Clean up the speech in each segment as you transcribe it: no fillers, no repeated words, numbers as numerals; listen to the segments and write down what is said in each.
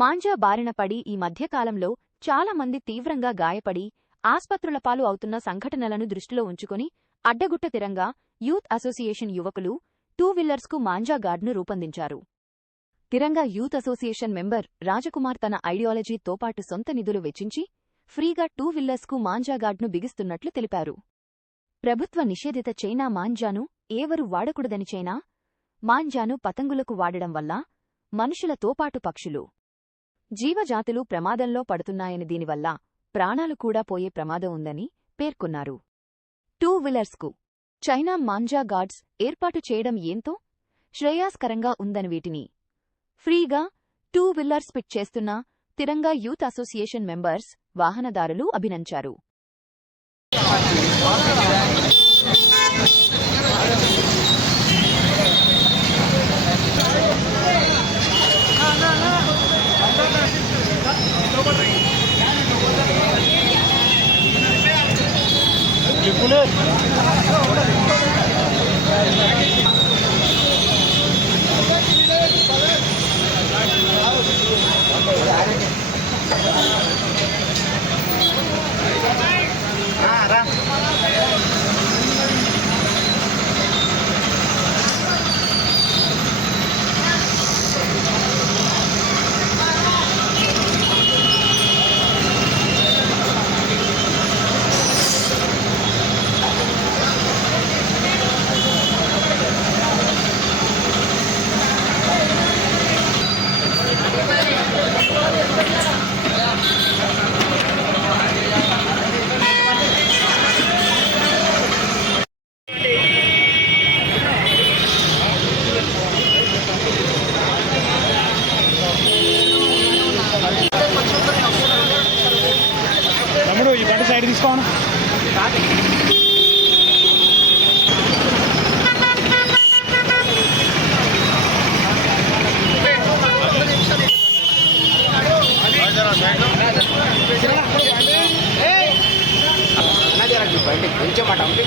మాంజా బారిన పడి ఈ మధ్యకాలంలో చాలా మంది తీవ్రంగా గాయపడి ఆస్పత్రుల పాలు అవుతున్న సంఘటనలను దృష్టిలో ఉంచుకుని అడ్డగుట్ట తిరంగా యూత్ అసోసియేషన్ యువకులు టూ వీలర్స్కు మాంజా గార్డ్ను రూపొందించారు. తిరంగా యూత్ అసోసియేషన్ మెంబర్ రాజకుమార్ తన ఐడియాలజీతో పాటు సొంత నిధులు వెచ్చించి ఫ్రీగా టూ వీలర్స్కు మాంజా గార్డ్ను బిగిస్తున్నట్లు తెలిపారు. ప్రభుత్వ నిషేధిత చైనా మాంజాను ఎవరూ వాడకూడదని, చైనా మాంజాను పతంగులకు వాడడం వల్ల మనుషులతో పాటు పక్షులు, జీవజాతులు ప్రమాదంలో పడుతున్నాయని, దీనివల్ల ప్రాణాలు కూడా పోయే ప్రమాదం ఉందని పేర్కొన్నారు. టూ వీలర్స్కు చైనా మాంజా గార్డ్స్ ఏర్పాటు చేయడం ఎంతో శ్రేయస్కరంగా ఉందని, వీటిని ఫ్రీగా టూ వీలర్స్ ఫిట్ చేస్తున్న తిరంగా యూత్ అసోసియేషన్ మెంబర్స్, వాహనదారులు అభినందించారు. ఈ బండి సైడ్ తీసుకోను. బండి కొంచెం మాట ఉంది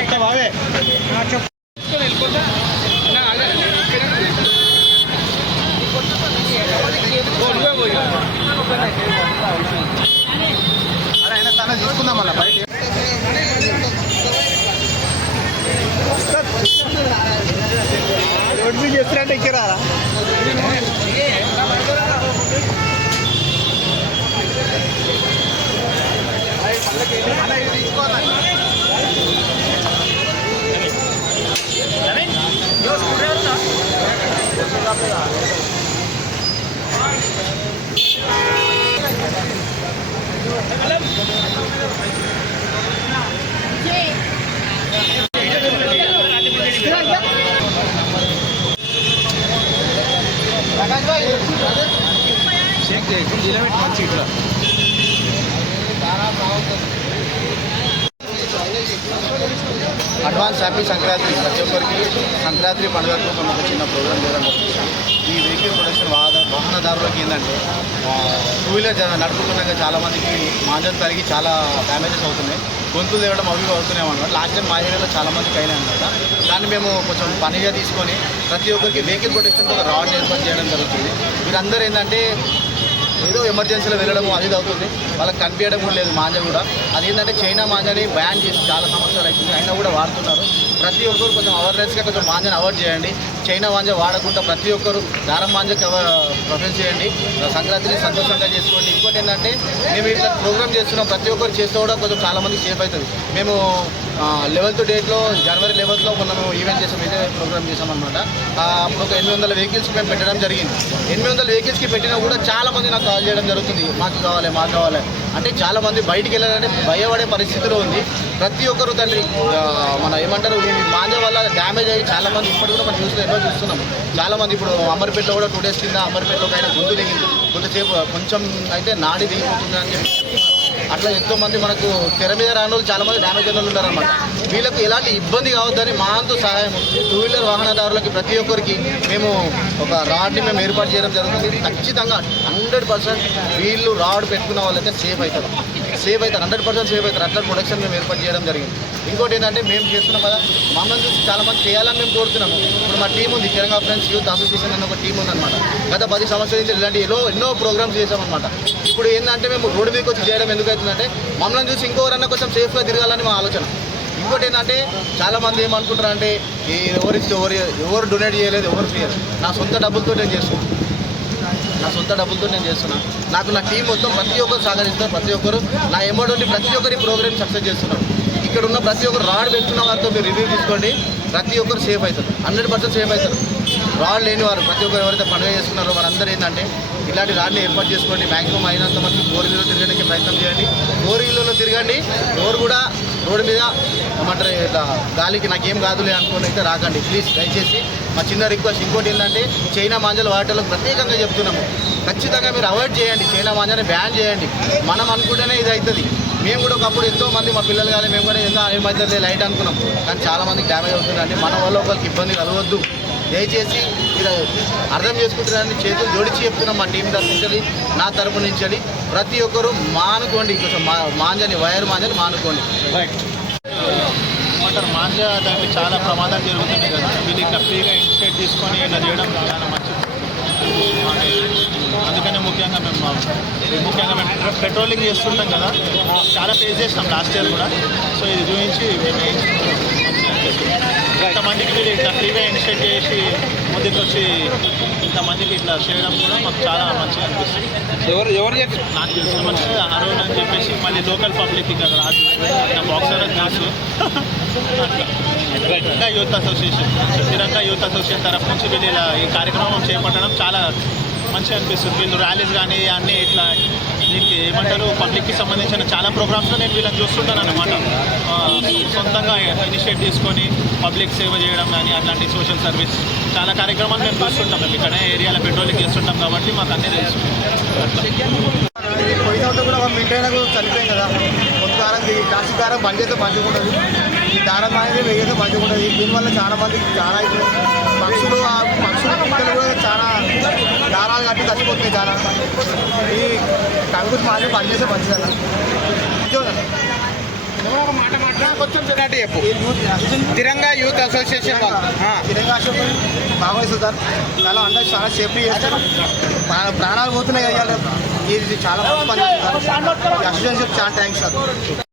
చెప్తా బావే అయినా తన తీసుకుందాం మళ్ళీ బయట రోడ్ మీద చేస్తున్నట్టు ఎక్కరా అడ్వాన్స్ హ్యాపీ సంక్రాంతి. ప్రతి ఒక్కరికి సంక్రాంతి పండుగ కోసం ఒక చిన్న ప్రోగ్రామ్ చేయడం జరుగుతుంది. ఈ వెహికల్ ప్రొడక్షన్ వాహనదారులకు ఏంటంటే టూ వీలర్ నడుపుతున్నాక చాలామందికి మాంజం తరిగి చాలా డ్యామేజెస్ అవుతున్నాయి, గొంతులు తేవడం అవి అవుతున్నాయి అన్నమాట. లాస్ట్ టైం మా ఏరియాలో చాలామందికి అయినాయి అనమాట. దాన్ని మేము కొంచెం పనిగా తీసుకొని ప్రతి ఒక్కరికి వెహికల్ ప్రొటెక్షన్తో ఒక రాడ్ ఏర్పాటు చేయడం జరుగుతుంది. వీరందరూ ఏంటంటే ఏదో ఎమర్జెన్సీలో వెళ్ళడము అది అవుతుంది, వాళ్ళకి కనిపించడం కూడా లేదు మాంజా కూడా. అదేంటంటే చైనా మాంజాని బ్యాన్ చేసి చాలా సంవత్సరాలు అవుతుంది, అయినా కూడా వాడుతున్నారు. ప్రతి ఒక్కరు కొంచెం అవేర్నెస్గా కొంచెం మాంజాని అవాయిడ్ చేయండి. చైనా మాంజా వాడకుండా ప్రతి ఒక్కరు దారం మాంజాకి ప్రిఫరెన్స్ చేయండి. సంక్రాంతిని సంతోషంగా చేసుకోండి. ఇంకోటి ఏంటంటే మేము ఇట్లా ప్రోగ్రామ్ చేస్తున్నాం, ప్రతి ఒక్కరు చేస్తే కూడా కొంచెం చాలామంది సేఫ్ అవుతుంది. మేము 11th డేట్లో జనవరి 11th మనము ఈవెంట్ చేసాం, ఇదే ప్రోగ్రామ్ చేసామన్నమాట. అప్పుడు ఒక 800 వెహికల్స్ మేము పెట్టడం జరిగింది. 800 వెహికల్స్కి పెట్టినా కూడా చాలామంది నాకు కాల్ చేయడం జరుగుతుంది, మాకు కావాలి మాకు కావాలి అంటే. చాలామంది బయటికి వెళ్ళాలంటే భయపడే పరిస్థితిలో ఉంది. ప్రతి ఒక్కరు తండ్రి మన ఏమంటారు మాంజా వల్ల డ్యామేజ్ అయ్యి చాలామంది ఇప్పటి కూడా మనం న్యూస్లో ఎన్నో చూస్తున్నాం. చాలామంది ఇప్పుడు అమర్పేటలో కూడా 2 days కింద అమర్పేటలో అయినా గొంతు దిగింది, కొంతసేపు కొంచెం అయితే నాడి దిగిపోతుంది అని చెప్పి అట్లా ఎంతోమంది మనకు తెర మీద రాని వాళ్ళు చాలామంది డ్యామేజ్ అయిన వాళ్ళు ఉన్నారనమాట. వీళ్ళకు ఎలాంటి ఇబ్బంది కావద్దని మా అంతు సహాయం 2-వీలర్ వాహనదారులకి ప్రతి ఒక్కరికి మేము ఒక రాడ్ని మేము ఏర్పాటు చేయడం జరుగుతుంది. ఖచ్చితంగా 100% వీళ్ళు రాడ్ పెట్టుకున్న వాళ్ళైతే సేఫ్ అవుతారు 100% సేఫ్ అవుతారు. అట్లా ప్రొడక్షన్ మేము ఏర్పాటు చేయడం జరిగింది. ఇంకోటి ఏంటంటే మేము చేస్తున్నాం కదా, మమ్మల్ని చూసి చాలామంది చేయాలని మేము కోరుతున్నాము. ఇప్పుడు మా టీం ఉంది, తెలంగాణ ఫ్రెండ్స్ యూత్ అసోసియేషన్ అనే ఒక టీం ఉందన్నమాట. గత 10 సంవత్సరాల నుంచి ఇలాంటి ఎన్నో ప్రోగ్రామ్స్ చేసామన్నమాట. ఇప్పుడు ఏంటంటే మేము రోడ్డు మీదకి వచ్చి చేయడం ఎందుకు అవుతుందంటే మమ్మల్ని చూసి ఇంకోరన్నా కొంచెం సేఫ్గా తిరగాలని మా ఆలోచన. ఇంకోటి ఏంటంటే చాలామంది ఏమనుకుంటారు అంటే ఎవరిస్తే ఎవరు డొనేట్ చేయలేదు, ఎవరు చేయలేదు. నా సొంత డబ్బులతో నేను చేస్తున్నా. నాకు నా టీం మొత్తం ప్రతి ఒక్కరు సహకరిస్తారు. ప్రతి ఒక్కరు నా ఎమౌంట్ ఉండి ప్రతి ఒక్కరి ప్రోగ్రామ్ సక్సెస్ చేస్తున్నారు. ఇక్కడ ఉన్న ప్రతి ఒక్కరు రాడ్ పెట్టుకున్న వారితో మీరు రివ్యూ తీసుకోండి. ప్రతి ఒక్కరు సేఫ్ అవుతారు, 100% సేఫ్ అవుతారు. రాడ్ లేని వారు ప్రతి ఒక్కరు ఎవరైతే పండుగ చేస్తున్నారో వారందరూ ఏంటంటే ఇలాంటి రాడ్ని ఏర్పాటు చేసుకోండి. మ్యాక్సిమం అయినంత మంది 4 వీలర్లో తిరగడానికి ప్రయత్నం చేయండి. 4 వీలర్లో తిరగండి. ఎవరు కూడా రోడ్డు మీద ఏమంటారు ఇట్లా గాలికి నాకేం కాదులే అనుకుని అయితే రాకండి ప్లీజ్. దయచేసి మా చిన్న రిక్వెస్ట్. ఇంకోటి ఏంటంటే చైనా మాంజాలు వాడటంలో ప్రత్యేకంగా చెప్తున్నాము. ఖచ్చితంగా మీరు అవాయిడ్ చేయండి. చైనా మాంజాన్ని బ్యాన్ చేయండి. మనం అనుకుంటేనే ఇది అవుతుంది. మేము కూడా ఒకప్పుడు ఎంతోమంది మా పిల్లలు కానీ మేము కూడా ఎంతో ఏమవుతుంది లైట్ అనుకున్నాం, కానీ చాలామందికి డ్యామేజ్ అవుతుందండి. మన వల్ల ఒకరికి ఇబ్బంది కలగవద్దు. దయచేసి మీరు అర్థం చేసుకుంటున్నారని చేతులు జోడించి చెప్తున్నాం. మా టీం తరఫు నుంచి, నా తరపు నుంచి ప్రతి ఒక్కరు మానుకోండి. కొంచెం వైర్ మాంజాన్ని మానుకోండి. ఏమంటారు మాంజా దానికి చాలా ప్రమాదాలు జరుగుతున్నాయి కదా, వీళ్ళు ఇట్లా ఫ్రీగా ఇనిషియేట్ తీసుకొని ఇలా చేయడం చాలా మంచిది. అందుకనే ముఖ్యంగా మేము పెట్రోలింగ్ చేస్తుంటాం కదా, చాలా ఫేస్ చేస్తాం లాస్ట్ ఇయర్ కూడా. సో ఇది చూపించి మేము ఇంతమందికి మీరు ఇట్లా ఫ్రీగా ఇనిషియేట్ చేసి ముందుకు వచ్చి ఇంతమందికి ఇట్లా చేయడం కూడా మాకు చాలా మంచిగా అనిపిస్తుంది. ఎవరు నాకు తెలిసిన మంచిది అరుణ్ అని చెప్పేసి మళ్ళీ లోకల్ పబ్లిక్ ఇక్కడ రాజు బాక్సర్ అని తెలుసు. అట్లా తిరంగా యూత్ అసోసియేషన్ తరఫు నుంచి వీళ్ళు ఇలా ఈ కార్యక్రమం చేపట్టడం చాలా మంచిగా అనిపిస్తుంది. వీళ్ళు ర్యాలీస్ కానీ అన్నీ ఇట్లా దీనికి ఏమంటారు పబ్లిక్కి సంబంధించిన చాలా ప్రోగ్రామ్స్లో నేను వీళ్ళని చూస్తుంటాను అనమాట. సొంతంగా ఇనిషియేట్ తీసుకొని పబ్లిక్ సేవ చేయడం కానీ అట్లాంటి సోషల్ సర్వీస్ చాలా కార్యక్రమాలు మేము చూస్తుంటాం. మేము ఇక్కడ ఏరియాలో పెట్రోలింగ్ చేస్తుంటాం కాబట్టి మాకు అన్నీ తెలుసు. పోయినంత కూడా మింటైనకు చనిపోయింది కదా, కొత్త దారం ప్లాస్టిక్ దారం బంద్ చేస్తే మంచిగా ఉంటుంది. ఈ దారం అనేది వేగేస్తే మంచిగా ఉంటుంది. దీనివల్ల చాలా మందికి చాలా పక్షులు పిక్కలు కూడా చాలా దారాలు కట్టి చచ్చిపోతున్నాయి. చాలా ఈ కంగుస్ మాది బంద్ చేస్తే మంచిదన్న. కొంచెం తిన్నట్టు చెప్పు. తిరంగా యూత్ అసోసియేషన్ భాగవహిస్తారు సార్. చాలా అంటే చాలా సేఫ్టీ చేస్తారు. ప్రాణాలు పోతున్నాయి కదా, ఇది చాలా మంచి పని చేస్తారు. అసోసియేషన్ చాలా థ్యాంక్స్ సార్.